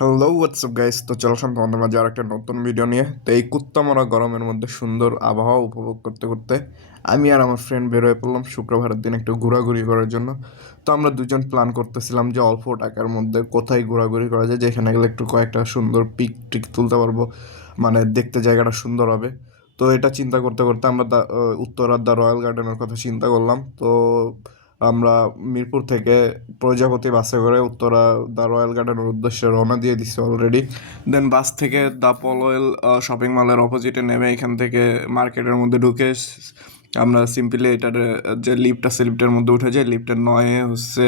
Hello WhatsApp guys, তো চলো তোমাদের মাঝে আর একটা নতুন ভিডিও নিয়ে। তো এই কুত্তামরা গরমের মধ্যে সুন্দর আবহাওয়া উপভোগ করতে করতে আমি আর আমার ফ্রেন্ড বের হয়ে পড়লাম শুক্রবারের দিন একটু ঘোরাঘুরি করার জন্য। তো আমরা দুজন প্ল্যান করতেছিলাম যে অল্প টাকার মধ্যে কোথায় ঘোরাঘুরি করা যায়, যেখানে গেলে একটু কয়েকটা সুন্দর পিক টিক তুলতে পারবো, মানে দেখতে জায়গাটা সুন্দর হবে। তো এটা চিন্তা করতে করতে আমরা উত্তরার দ্য রয়্যাল গার্ডেনের কথা চিন্তা করলাম। তো আমরা মিরপুর থেকে প্রজাপতি বাসে করে উত্তরা দ্য রয়্যাল গার্ডেনের উদ্দেশ্যে রওনা দিয়ে দিছি অলরেডি। দেন বাস থেকে দ্য পলওয়েল শপিং মলের অপোজিটে নেমে এখান থেকে মার্কেটের মধ্যে ঢুকে আমরা সিম্পলি এটার যে লিফট আছে লিফটের মধ্যে উঠে যাই। লিফটের নয়ে হচ্ছে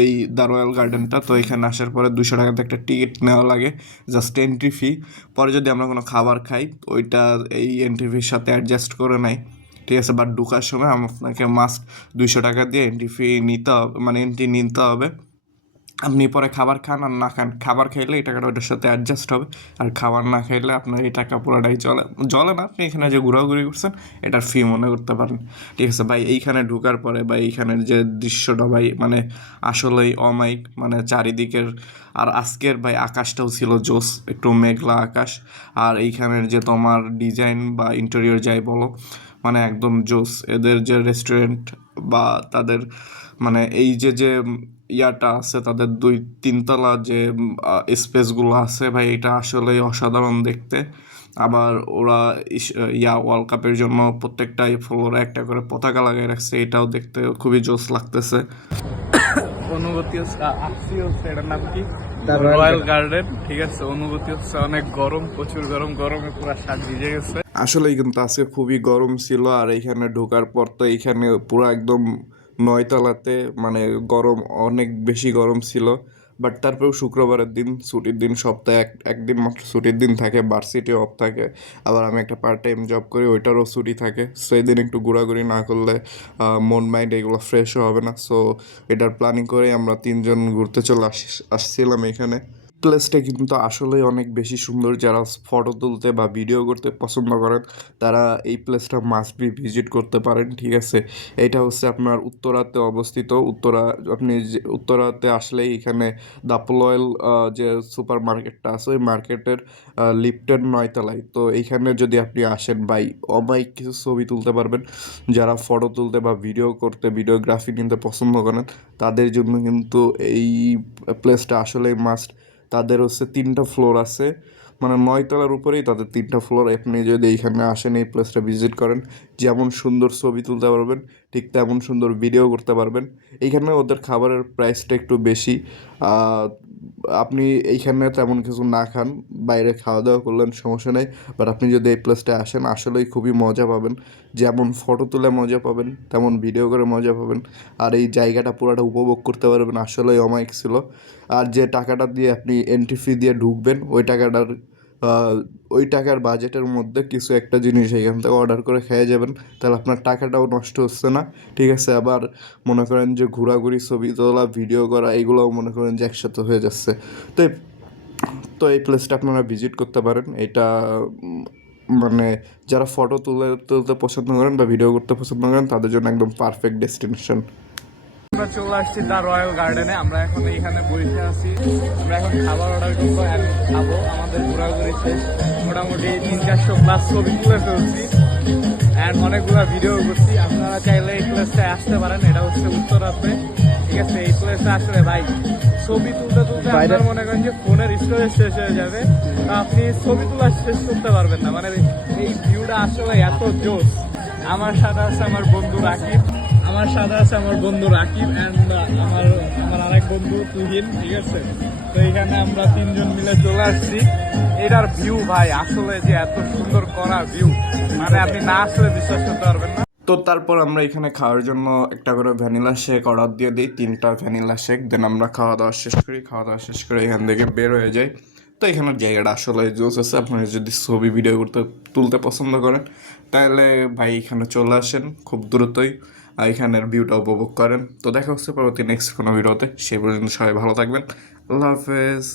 এই দ্য রয়্যাল গার্ডেনটা। তো এখানে আসার পরে 200 টাকাতে একটা টিকিট নেওয়া লাগে, জাস্ট এন্ট্রি ফি। পরে যদি আমরা কোনো খাবার খাই ওইটা এই এন্ট্রি ফির সাথে অ্যাডজাস্ট করে নেয়, ঠিক আছে। বাট ঢোকার সময় আপনাকে মাস্ট 200 টাকা দিয়ে এন্ট্রি ফি নিতে হবে, মানে এন্ট্রি নিতে হবে। আপনি পরে খাবার খান আর না খান, খাবার খাইলে এই টাকাটা ওইটার সাথে অ্যাডজাস্ট হবে, আর খাবার না খাইলে আপনার এই টাকা পুরোটাই চলে না। আপনি এখানে যে ঘোরাঘুরি করছেন এটার ফি মনে করতে পারেন, ঠিক আছে ভাই। এইখানে ঢোকার পরে বা এইখানের যে দৃশ্যটা ভাই, মানে আসলেই অমায়িক, মানে চারিদিকের। আর আজকের ভাই আকাশটাও ছিল জোস, একটু মেঘলা আকাশ। আর এইখানের যে তোমার ডিজাইন বা ইন্টেরিয়র যাই বলো, মানে একদম জোস। এদের যে রেস্টুরেন্ট বা তাদের মানে এই যে ইয়াটা আছে, তাদের 2-3 তলা যে স্পেসগুলো আছে ভাই, এটা আসলেই অসাধারণ দেখতে। আবার ওরা ওয়ার্ল্ড কাপের জন্য প্রত্যেকটা ফ্লোরে একটা করে পতাকা লাগিয়ে রাখছে, এটাও দেখতে খুবই জোস লাগতেছে। অনুভূতি আসছি হচ্ছে এটার নাম কি, রয়্যাল গার্ডেন, ঠিক আছে। অনুভূতি হচ্ছে অনেক গরম, প্রচুর গরম, গরমে পুরো শাক ভিজে গেছে। আসলেই কিন্তু আজকে খুবই গরম ছিল। আর এইখানে ঢোকার পর তো এইখানে পুরো একদম 9 তলাতে, মানে গরম, অনেক বেশি গরম ছিল। বাট তারপরেও শুক্রবারের দিন ছুটির দিন, সপ্তাহে একদিন মাত্র ছুটির দিন থাকে, ভার্সিটি অফ থাকে। আবার আমি একটা পার্ট টাইম জব করি, ওইটারও ছুটি থাকে। সো এই দিন একটু ঘোরাঘুরি না করলে মন মাইন্ড এগুলো ফ্রেশও হবে না। সো এটার প্ল্যানিং করেই আমরা তিনজন ঘুরতে চলে আসছিলাম এখানে। প্লেসটা কিন্তু আসলেই অনেক বেশি সুন্দর। যারা ফটো তুলতে বা ভিডিও করতে পছন্দ করেন তারা এই প্লেসটা মাস্ট বি ভিজিট করতে পারেন, ঠিক আছে। এটা হচ্ছে আপনার উত্তরাতে অবস্থিত। আপনি উত্তরাতে আসলেই এখানে দাপল অয়েল যে সুপার মার্কেটটা আছে, ওই মার্কেটের লিফটের 9 তলায়। তো এইখানে যদি আপনি আসেন ভাই, অমায়িক কিছু ছবি তুলতে পারবেন। যারা ফটো তুলতে বা ভিডিও করতে, ভিডিওগ্রাফি নিতে পছন্দ করেন তাদের জন্য কিন্তু এই প্লেসটা আসলেই মাস্ট। তাদের হচ্ছে 3টা ফ্লোর আছে, মানে 9 তলার উপরেই তাদের 3টা ফ্লোর। আপনি যদি এইখানে আসেন, এই প্লেসটা ভিজিট করেন, যেমন সুন্দর ছবি তুলতে পারবেন ঠিক তেমন সুন্দর ভিডিও করতে পারবেন। এইখানে ওদের খাবারের প্রাইসটা একটু বেশি। আহ, আপনি এইখানে তেমন কিছু না খান, বাইরে খাওয়া দাওয়া করলেন সমস্যা নেই। বাট আপনি যদি এই প্লেসটা আসেন আসলেই খুবই মজা পাবেন। যেমন ফটো তুলে মজা পাবেন তেমন ভিডিও করে মজা পাবেন। আর এই জায়গাটা পুরোটা উপভোগ করতে পারবেন, আসলেই অমায়িক ছিল। আর যে টাকাটা দিয়ে আপনি এন্ট্রি ফি দিয়ে ঢুকবেন, আহ, ওই টাকার বাজেটের মধ্যে কিছু একটা জিনিস এখান থেকে অর্ডার করে খেয়ে যাবেন, তাহলে আপনার টাকাটাও নষ্ট হচ্ছে না, ঠিক আছে। আবার মনে করেন যে ঘোরাঘুরি, ছবি তোলা, ভিডিও করা, এগুলোও মনে করেন যে একসাথে হয়ে যাচ্ছে। তো এই প্লেসটা আপনারা ভিজিট করতে পারেন। এটা মানে যারা ফটো তুলতে পছন্দ করেন বা ভিডিও করতে পছন্দ করেন তাদের জন্য একদম পারফেক্ট ডেস্টিনেশন। আমরা চলে আসছি দ্য রয়্যাল গার্ডেনে। আমরা এখন এইখানে বসে আছি। আমরা এখন খাবার অর্ডার করবো, খাবো। আমাদের ঘোরাঘুরি শেষ, মোটামুটি 300-400+ ছবি তুলে ফেলছি অ্যান্ড অনেকগুলো ভিডিও করছি। আপনারা চাইলে এই প্লেসটায় আসতে পারেন, এটা হচ্ছে উত্তরাতে, ঠিক আছে। এই প্লেসে আসলে ভাই ছবি তুলতে তুলতে আপনার মনে করেন যে ফোনের স্টোরেজ শেষ হয়ে যাবে, আপনি ছবি তোলা শেষ করতে পারবেন না। মানে এই ভিউটা আসলে এত জোস। আমার সাথে আছে আমার বন্ধু রাকিব, অ্যান্ড আমার আমার আরেক বন্ধু তুহিন, ঠিক আছে। তো এইখানে আমরা তিনজন মিলে চলে আসছি। এটার ভিউ ভাই আসলে যে এত সুন্দর করা ভিউ, মানে আপনি না আসলে বিশ্বাস করতে পারবেন না। তো তারপর আমরা এখানে খাওয়ার জন্য একটা করে ভ্যানিলা শেক অর্ডার দিয়ে দিই, 3টা ভ্যানিলা শেক। দেন আমরা খাওয়া দাওয়া শেষ করি, খাওয়া দাওয়া শেষ করে এখান থেকে বের হয়ে যাই। তো এখানের জায়গাটা আসলে জোস আছে। আপনারা যদি ছবি ভিডিও তুলতে পছন্দ করেন তাহলে ভাই এখানে চলে আসেন খুব দ্রুতই, আর এখানের ভিউটা উপভোগ করেন। তো দেখা হচ্ছে পরবর্তী নেক্সট কোনো ভিডিওতে। সেই পর্যন্ত সবাই ভালো থাকবেন। আল্লাহ হাফেজ।